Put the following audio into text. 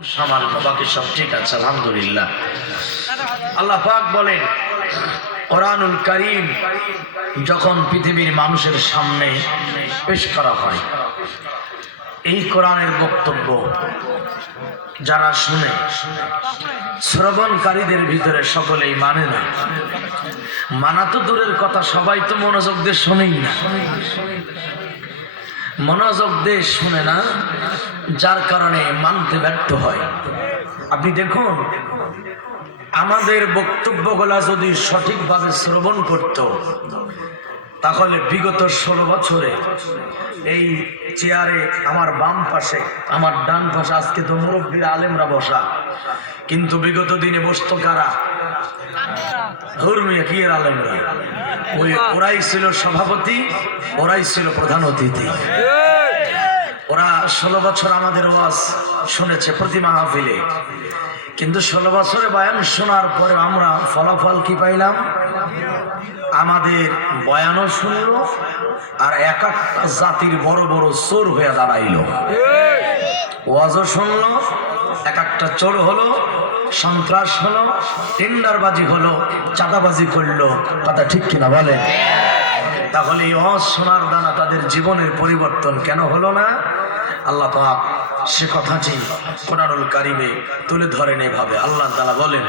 সামান্য, বাকি সব ঠিক আছে আলহামদুলিল্লাহ। আল্লাহ পাক বলেন কোরআনুল কারীম যখন পৃথিবীর মানুষের সামনে পেশ করা হয়, এই কোরআনের বক্তব্য যারা শুনে, শ্রবণকারীদের ভিতরে সকলেই মানে না। মানা তো দূরের কথা, সবাই তো মনোযোগ দিয়ে শোনেই না, মনোযোগ দিয়ে শুনে না, যার কারণে মানতে ব্যর্থ হয়। আপনি দেখুন, আমাদের বক্তব্যগুলা যদি সঠিকভাবে শ্রবণ করত, তাহলে বিগত 16 বছরে এই চেয়ারে আমার বাম পাশে, আমার ডান পাশে, আজকে তো মুরব্বীরা আলেমরা বসা, কিন্তু বিগত দিনে বসতো কারা? ধর্মীয় কি এর আলেমরা। ওরাই ছিল সভাপতি, ওরাই ছিল প্রধান অতিথি। ওরা 16 বছর আমাদের ওয়াজ শুনেছে প্রতি মাহফিলে, কিন্তু 16 বছরে বয়ান শোনার পরে আমরা ফলাফল কি পাইলাম? আমাদের বয়ানও শুনলো, আর এক একটা জাতির বড় বড় চোর হয়ে দাঁড়াইলো। ওয়াজও শুনলো, এক একটা চোর হলো, সন্ত্রাস হলো, টেন্ডারবাজি হলো, চাঁদাবাজি করলো। কথা ঠিক কিনা বলেন? তাহলে এই ওয়াজ শোনার দ্বারা তাদের জীবনের পরিবর্তন কেন হলো না? আল্লাহ পাক সে কথাটি কোরআনুল কারীমে তুলে ধরেন এভাবে। আল্লাহ তাআলা বলেন,